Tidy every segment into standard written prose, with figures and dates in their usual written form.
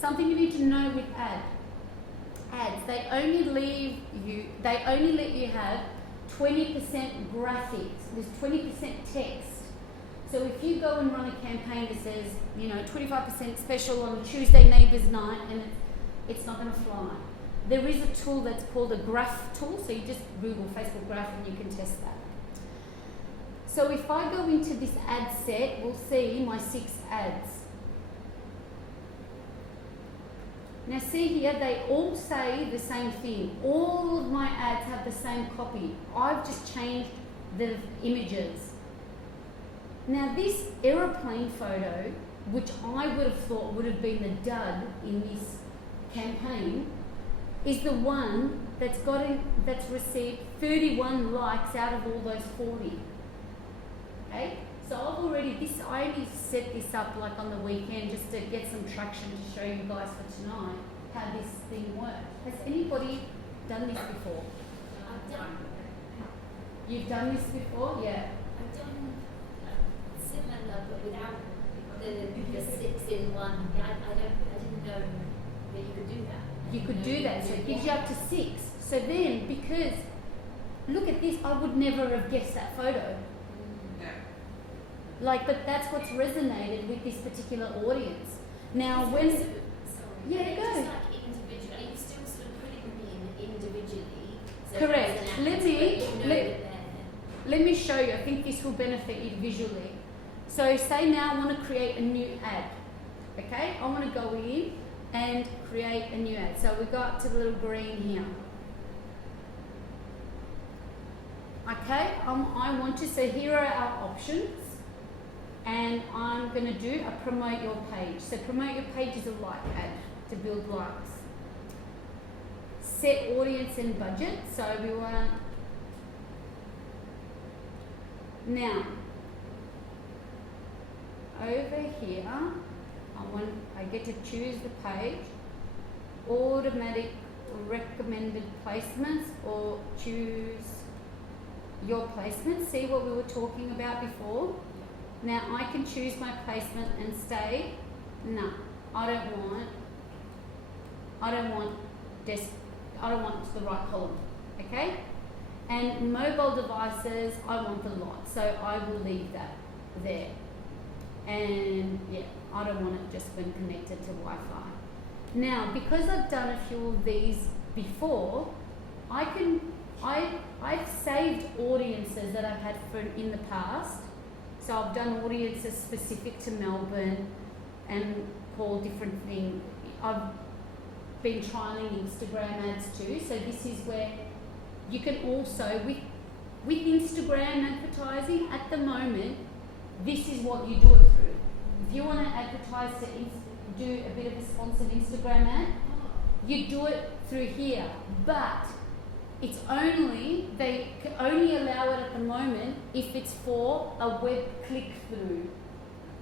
something you need to know with ads, they only let you have 20% graphics, there's 20% text. So if you go and run a campaign that says, 25% special on Tuesday neighbours night, and it's not going to fly. There is a tool that's called a graph tool, so you just Google Facebook graph and you can test that. So if I go into this ad set, we'll see my 6 ads. Now see here, they all say the same thing. All of my ads have the same copy. I've just changed the images. Now this aeroplane photo, which I would have thought would have been the dud in this campaign, is the one that's received 31 likes out of all those 40. Okay? So I only set this up like on the weekend just to get some traction to show you guys for tonight how this thing works. Has anybody done this before? I've done. You've done this before? Yeah. I've done similar but without the 6 in 1. I didn't know that you could do that. You could do that, so it gives you up to 6. So then, because, look at this, I would never have guessed that photo. But that's what's resonated with this particular audience. Now, go. Just like individually, are you still sort of putting them in individually? So Correct. Let me show you. I think this will benefit you visually. So say now I want to create a new ad. Okay? I want to go in and create a new ad. So we go up to the little green here. Okay? I want to, so here are our options. And I'm going to do a promote your page. So promote your page is a like ad to build likes. Set audience and budget. So we want, now over here I get to choose the page, automatic recommended placements, or choose your placement. See what we were talking about before? Now I can choose my placement and say, no, I don't want the right column, okay? And mobile devices, I want the lot, so I will leave that there. And yeah, I don't want it just when connected to Wi-Fi. Now, because I've done a few of these before, I've saved audiences that I've had in the past. So I've done audiences specific to Melbourne and called different things. I've been trialing Instagram ads too. So this is where you can also, with Instagram advertising at the moment, this is what you do it through. If you want to advertise to do a bit of a sponsored Instagram ad, you do it through here. But it's only, they can only allow it at the moment if it's for a web click-through.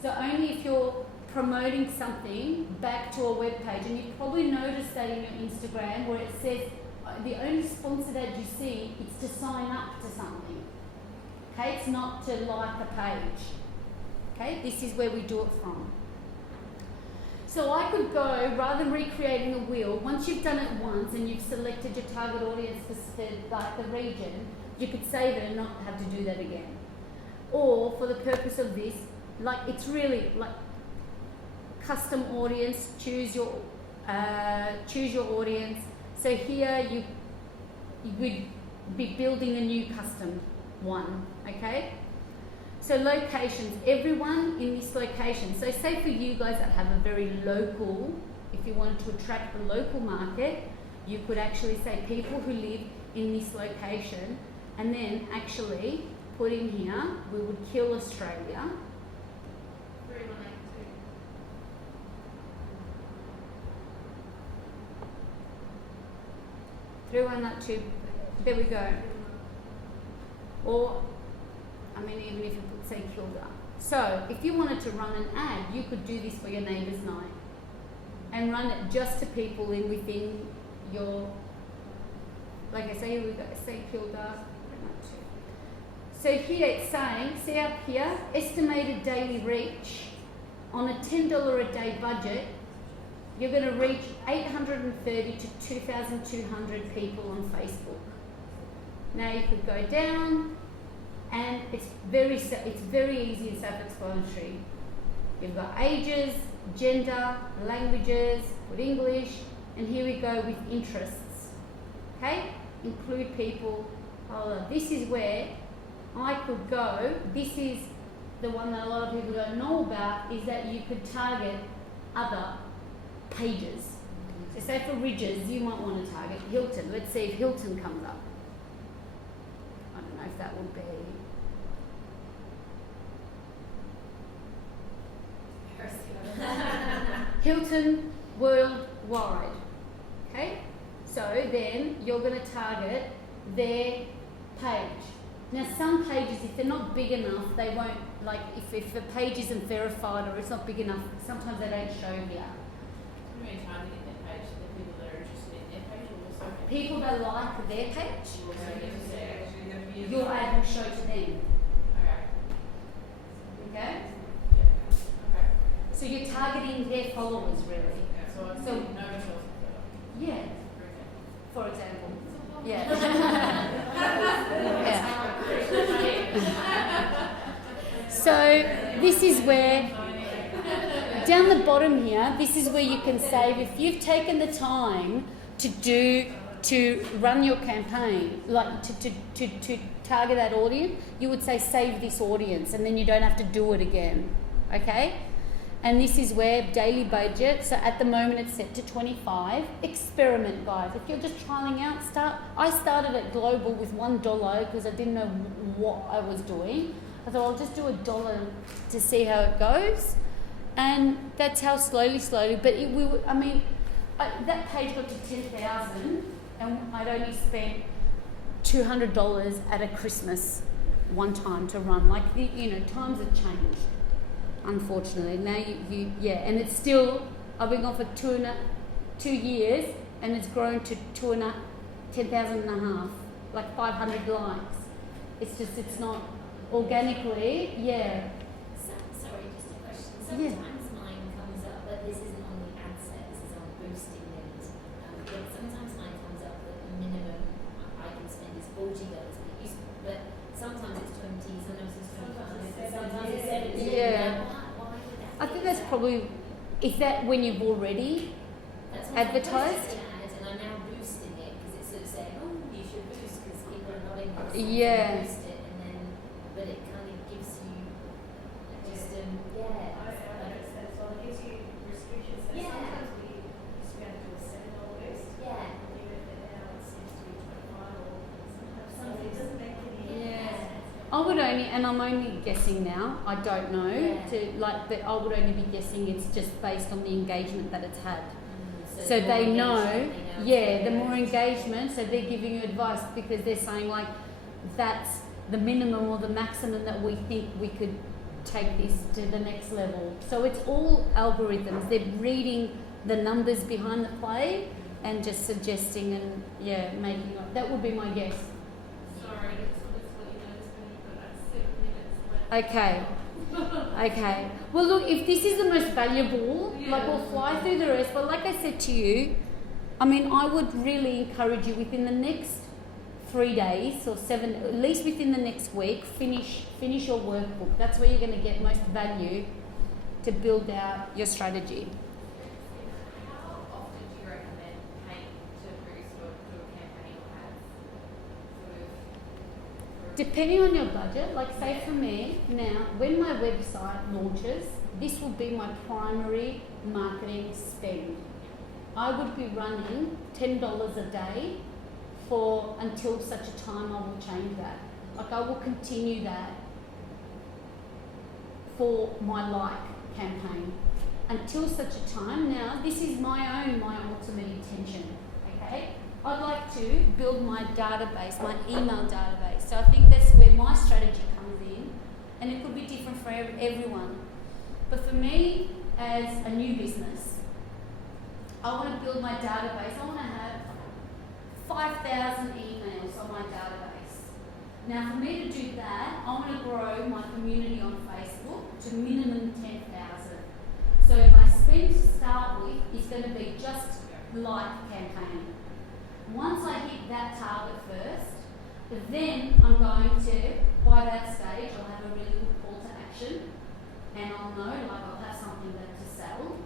So only if you're promoting something back to a web page. And you've probably noticed that in your Instagram where it says, the only sponsored ad you see, it's to sign up to something. Okay, it's not to like a page. Okay, this is where we do it from. So I could go, rather than recreating a wheel, once you've done it once and you've selected your target audience for like the region, you could save it and not have to do that again. Or for the purpose of this, like it's really like custom audience, choose your audience. So here you would be building a new custom one, okay? So locations, everyone in this location. So say for you guys that have a very local, if you wanted to attract the local market, you could actually say people who live in this location, and then actually put in here, we would kill Australia. 3192, there we go. Or, I mean, even if you could say Kilda. So, if you wanted to run an ad, you could do this for your neighbour's night and run it just to people within your, like I say, we've got St Kilda. So here it's saying, see up here, estimated daily reach on a $10 a day budget, you're going to reach 830 to 2,200 people on Facebook. Now you could go down, and it's very easy and self-explanatory. You've got ages, gender, languages, with English, and here we go with interests. Okay? Include people. This is where I could go. This is the one that a lot of people don't know about, is that you could target other pages. So say for Ridges, you might want to target Hilton. Let's see if Hilton comes up. I don't know if that would be... Hilton worldwide. Okay? So then you're going to target their page. Now some pages, if they're not big enough, they won't, like if the page isn't verified or it's not big enough, sometimes they don't show here. How many times you get their page? The people that are interested in their page or also People that like their page, so your ad will show to them. Okay. Okay? Yeah. Okay. So you're targeting their followers really. So So- no choice. Yeah, for example. Yeah. So this is where, down the bottom here, this is where you can save. If you've taken the time to run your campaign, like to target that audience, you would say save this audience, and then you don't have to do it again. Okay? And this is where daily budget, so at the moment it's set to 25. Experiment, guys. If you're just trialing out, I started at global with $1 because I didn't know what I was doing. I thought I'll just do $1 to see how it goes. And that's how slowly, but that page got to 10,000 and I'd only spent $200 at a Christmas one time to run. Like, times have changed. Unfortunately, now and it's still, I've been gone for 2 years, and it's grown to 10,500, like 500 likes. It's not organically, Sorry, just a question. Yeah. Sometimes mine comes up, but this isn't on the ad set, this is on boosting it. But sometimes mine comes up that the minimum I can spend is $40, but sometimes it's 20, sometimes it's 25, sometimes it's 70. Yeah. Why would that I be? think that's probably, is that when you've already That's what advertised? I'm posting an ad, and I'm now boosting it because it's sort of saying, oh, you should boost because people are not in this. Yeah. Boost it, and then, but it kind of gives you just That's all. It gives you restrictions. So Yeah. sometimes we used to be able to do a $7 boost. yeah. And leave it, but now it seems to be 25 or sometimes it doesn't make any Yeah. sense. I would only, and I'm only guessing now, I don't know, Yeah. but I would only be guessing it's just based on the engagement that it's had. So the more they know, engagement they the know. more engagement, so they're giving you advice because they're saying like, that's the minimum or the maximum that we think we could take this to the next level. So it's all algorithms. They're reading the numbers behind the play and just suggesting and making up. That would be my guess. Sorry, just let you know this when you've got 7 minutes left. Okay. Well, look, if this is the most valuable, like Yeah. we'll fly through the rest. But like I said to you, I would really encourage you within the next 3 days or 7, at least within the next week, finish your workbook. That's where you're going to get most value to build out your strategy. How often do you recommend paying to boost or do a campaign or ads? Sort of Depending on your budget, like say for me now, when my website launches, this will be my primary marketing spend. I would be running $10 a day for until such a time I will change that. Like I will continue that for my like campaign until such a time. Now this is my ultimate intention. Okay, I'd like to build my database, my email database. So I think that's where my strategy comes in, and it could be different for everyone. But for me, as a new business, I want to build my database. I want to have 5,000 emails on my database. Now, for me to do that, I want to grow my community on Facebook to minimum 10,000. So my spend start with is going to be just like campaign. Once I hit that target first, then I'm going to, by that stage, I'll have a really good call to action, and I'll know, like I'll have something to sell.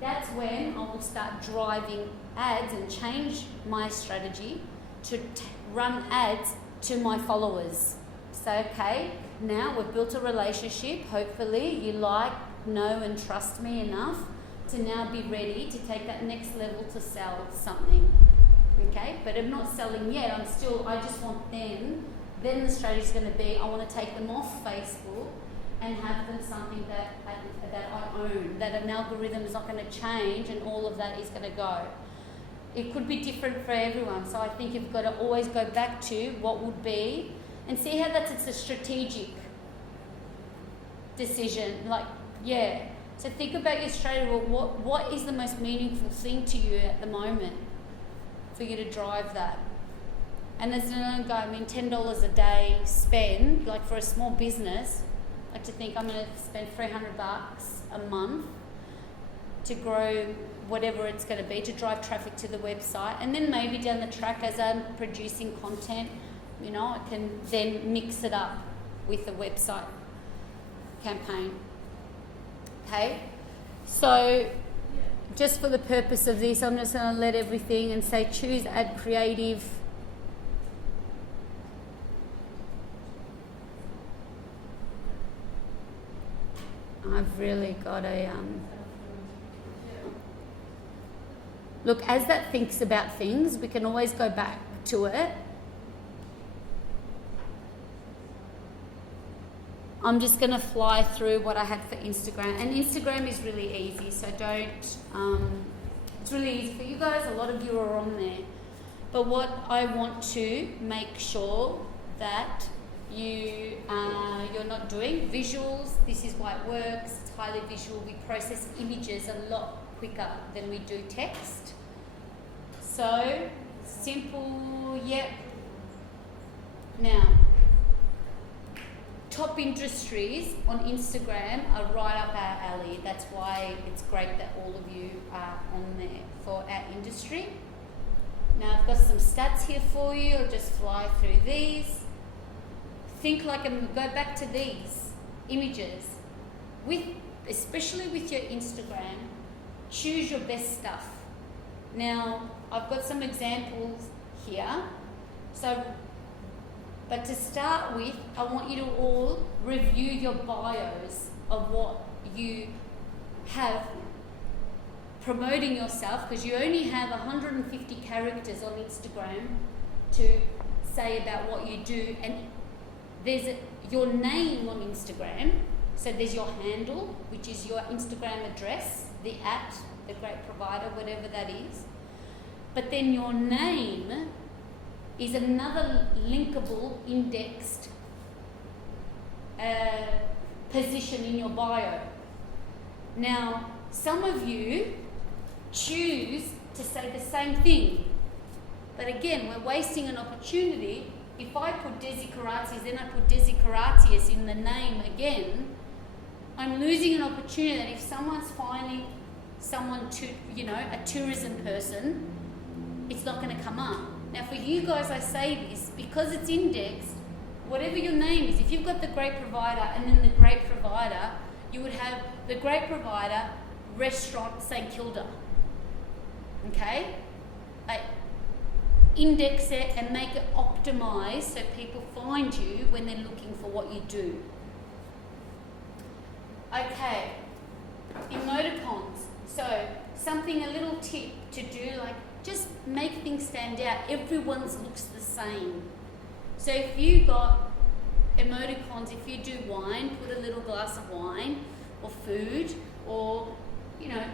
That's when I will start driving ads and change my strategy to run ads to my followers. So, okay, now we've built a relationship. Hopefully you like, know and trust me enough to now be ready to take that next level to sell something. Okay, but I'm not selling yet. I just want then the strategy is going to be, I want to take them off Facebook and have them something that I own, that an algorithm is not going to change and all of that is going to go. It could be different for everyone. So I think you've got to always go back to what would be and see how it's a strategic decision. Like, yeah. So think about your strategy. Well, what is the most meaningful thing to you at the moment for you to drive that? And there's no go, $10 a day spend, like for a small business, like to think I'm going to spend $300 a month to grow whatever it's going to be, to drive traffic to the website. And then maybe down the track as I'm producing content, I can then mix it up with the website campaign. Okay? So just for the purpose of this, I'm just going to let everything and say choose add creative. I've really got a look, as that thinks about things, we can always go back to it. I'm just going to fly through what I had for Instagram. And Instagram is really easy, so don't... it's really easy for you guys. A lot of you are on there. But what I want to make sure that you're not doing visuals. This is why it works. It's highly visual. We process images a lot quicker than we do text. So, simple, yep. Now, top industries on Instagram are right up our alley. That's why it's great that all of you are on there for our industry. Now I've got some stats here for you. I'll just fly through these. Think like I'm going to go back to these images. Especially with your Instagram, choose your best stuff. Now I've got some examples here. But to start with, I want you to all review your bios of what you have promoting yourself, because you only have 150 characters on Instagram to say about what you do, and there's your name on Instagram, so there's your handle, which is your Instagram address, the great provider, whatever that is, but then your name is another linkable, indexed position in your bio. Now, some of you choose to say the same thing, but again, we're wasting an opportunity. If I put Desi Karatias, then I put Desi Karatias in the name again, I'm losing an opportunity that if someone's finding someone a tourism person, it's not going to come up. Now for you guys, I say this because it's indexed, whatever your name is, if you've got the great provider and then the great provider, you would have the great provider, restaurant, St. Kilda. Okay? Index it and make it optimized so people find you when they're looking for what you do. Okay, emoticons. So something, a little tip to do, like just make things stand out. Everyone's looks the same. So if you got emoticons, if you do wine, put a little glass of wine or food, or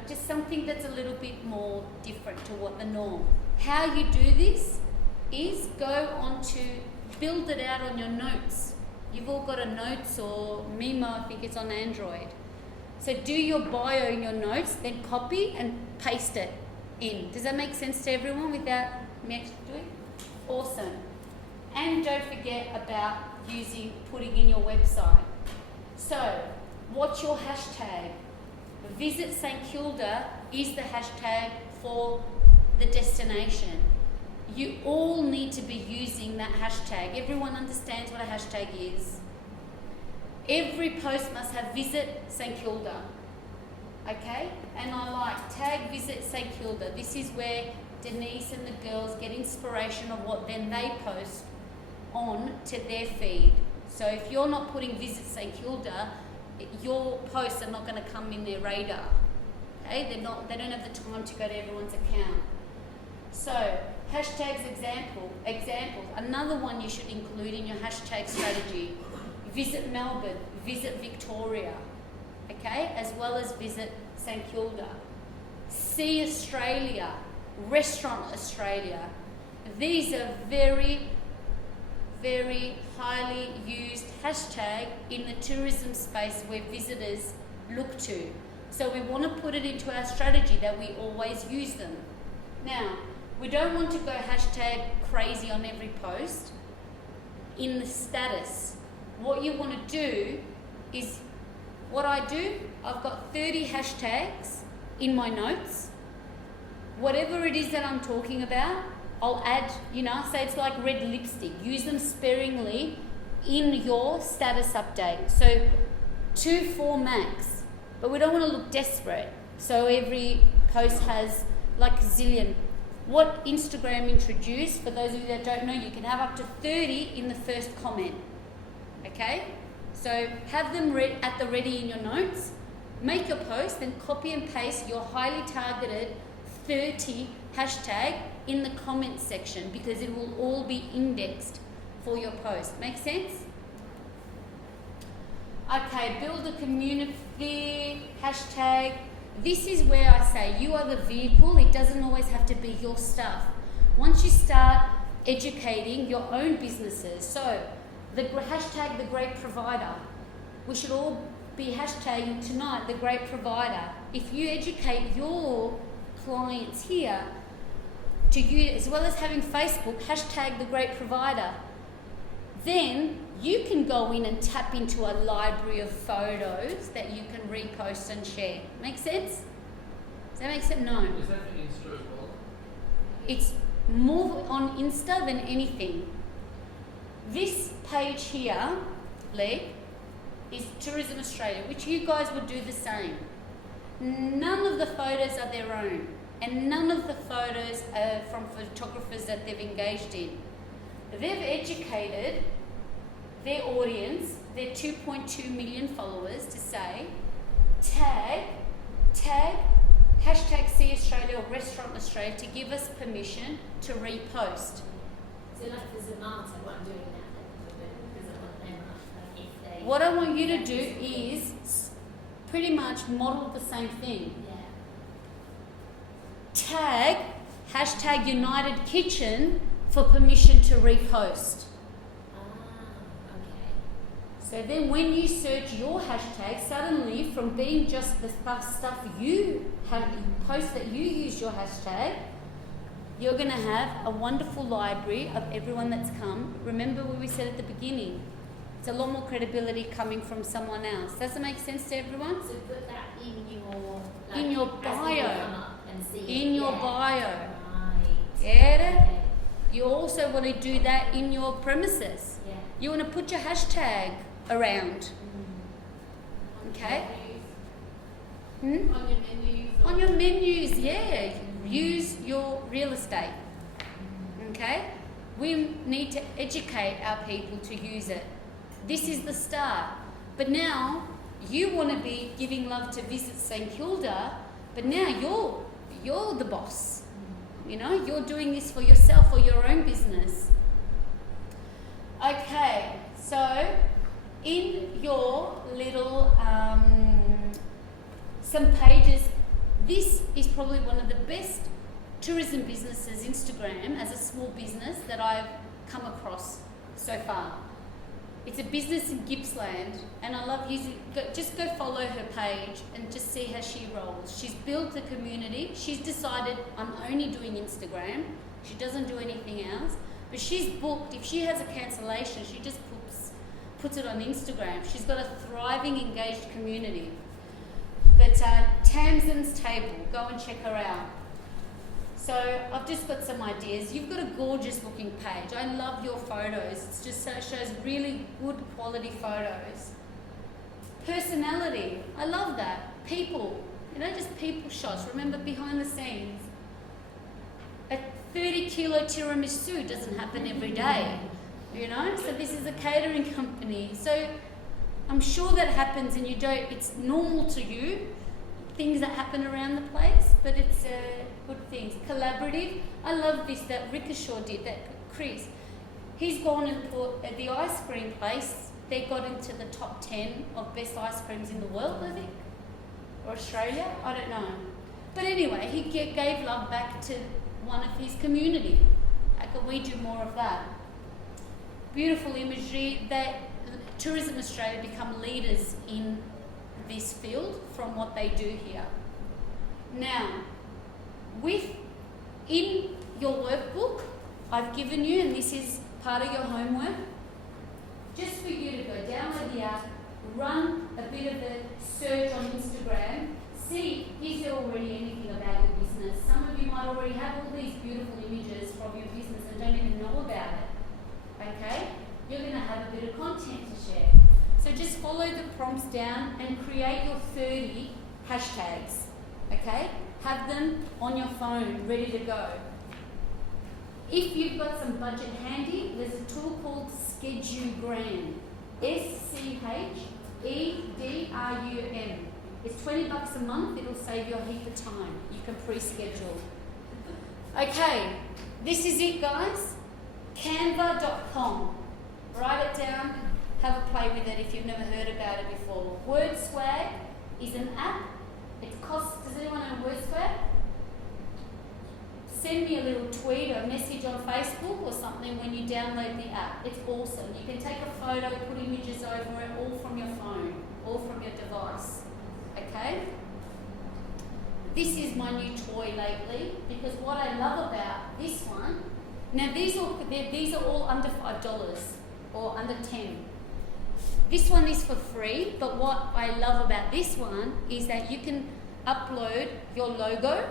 just something that's a little bit more different to what the norm. How you do this is go on to build it out on your notes. You've all got a notes or Memo, I think it's on Android. So do your bio in your notes, then copy and paste it in. Does that make sense to everyone without me actually doing? Awesome. And don't forget about putting in your website. So what's your hashtag? Visit St Kilda is the hashtag for the destination. You all need to be using that hashtag. Everyone understands what a hashtag is. Every post must have Visit St Kilda. Okay? And I like tag Visit St Kilda. This is where Denise and the girls get inspiration of what then they post on to their feed. So if you're not putting Visit St Kilda, your posts are not going to come in their radar. Okay? They don't have the time to go to everyone's account. So hashtags examples. Another one you should include in your hashtag strategy. Visit Melbourne, visit Victoria, okay, as well as visit St Kilda. See Australia, Restaurant Australia. These are very, very highly used hashtag in the tourism space where visitors look to. So we want to put it into our strategy that we always use them. Now, we don't want to go hashtag crazy on every post. In the status, what you want to do is, what I do, I've got 30 hashtags in my notes. Whatever it is that I'm talking about, I'll add, say it's like red lipstick. Use them sparingly in your status update. So 2-4 max. But we don't want to look desperate. So every post has like a zillion. What Instagram introduced, for those of you that don't know, you can have up to 30 in the first comment. Okay? So have them at the ready in your notes. Make your post, then copy and paste your highly targeted 30 hashtag in the comment section, because it will all be indexed for your post. Make sense? Okay, build a community, hashtag. This is where I say you are the vehicle. It doesn't always have to be your stuff. Once you start educating your own businesses, so the hashtag the great provider. We should all be hashtagging tonight the great provider. If you educate your clients here to use, as well as having Facebook, hashtag the great provider, then you can go in and tap into a library of photos that you can repost and share. Make sense? Does that make sense? No. Is that for Insta as well? It's more on Insta than anything. This page here, Lee, is Tourism Australia, which you guys would do the same. None of the photos are their own, and none of the photos are from photographers that they've engaged in. They've educated their audience, their 2.2 million followers, to say, tag, hashtag See Australia or Restaurant Australia to give us permission to repost. So like for Zamata, what I'm doing now, because I want them, like if they... What I want you to do is pretty much model the same thing. Yeah. Tag, hashtag United Kitchen for permission to repost. Okay. So then when you search your hashtag, suddenly from being just the stuff you have, posts that you use your hashtag, you're going to have a wonderful library of everyone that's come. Remember what we said at the beginning. It's a lot more credibility coming from someone else. Does that make sense to everyone? So put that in your... Like, In your as people bio. come up and see In it. your Yeah. bio. Right. Get it? Okay. You also want to do that in your premises. Yeah. You want to put your hashtag around. Okay? Hmm? On your menus. On your menus, yeah. Use your real estate. Okay? We need to educate our people to use it. This is the start. But now you want to be giving love to Visit St Kilda, but now you're the boss. You're doing this for yourself or your own business. Okay, so in your little some pages, this is probably one of the best tourism businesses, Instagram, as a small business that I've come across so far. It's a business in Gippsland, and I love using. Just go follow her page and just see how she rolls. She's built a community. She's decided, I'm only doing Instagram. She doesn't do anything else. But she's booked. If she has a cancellation, she just puts it on Instagram. She's got a thriving, engaged community. But Tamsin's Table, go and check her out. So I've just got some ideas. You've got a gorgeous looking page. I love your photos. It's just so it shows really good quality photos. Personality, I love that. People, just people shots. Remember, behind the scenes. A 30-kilo tiramisu doesn't happen every day, So this is a catering company. So I'm sure that happens, and it's normal to you, things that happen around the place, but it's good things. Collaborative. I love this that Ricochet did, that Chris. He's gone and put at the ice cream place, they got into the top 10 of best ice creams in the world, I think, or Australia, I don't know. But anyway, he gave love back to one of his community. How can we do more of that? Beautiful imagery. That Tourism Australia become leaders in this field from what they do here. Now, in your workbook, I've given you, and this is part of your homework, just for you to go download the app, run a bit of a search on Instagram, see is there already anything about your business. Some of you might already have all these beautiful images from your business and don't even know about it. Okay? You're going to have a bit of content to share. So just follow the prompts down and create your 30 hashtags. Okay? Have them on your phone, ready to go. If you've got some budget handy, there's a tool called Schedugram. SCHEDRUM. It's $20 a month. It'll save you a heap of time. You can pre-schedule. Okay, this is it, guys. Canva.com. Write it down. Have a play with it if you've never heard about it before. WordSwag is an app. It costs. Does anyone know WordSwag? Send me a little tweet or a message on Facebook or something when you download the app. It's awesome. You can take a photo, put images over it, all from your phone, all from your device. Okay? This is my new toy lately because what I love about this one, now these are all under $5 or under 10. This one is for free, but what I love about this one is that you can upload your logo.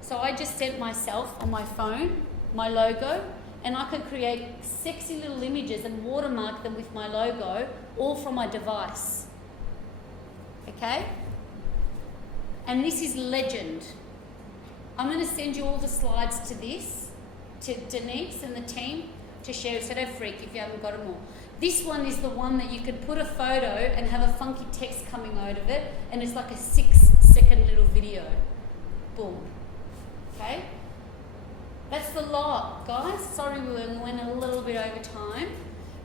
So I just sent myself on my phone, my logo, and I could create sexy little images and watermark them with my logo, all from my device. Okay? And this is legend. I'm going to send you all the slides to this, to Denise and the team, to share, so don't freak if you haven't got them all. This one is the one that you can put a photo and have a funky text coming out of it, and it's like a 6-second little video. Boom. Okay? That's the lot, guys. Sorry we went a little bit over time,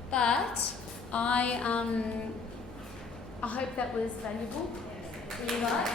but I hope that was valuable for you guys.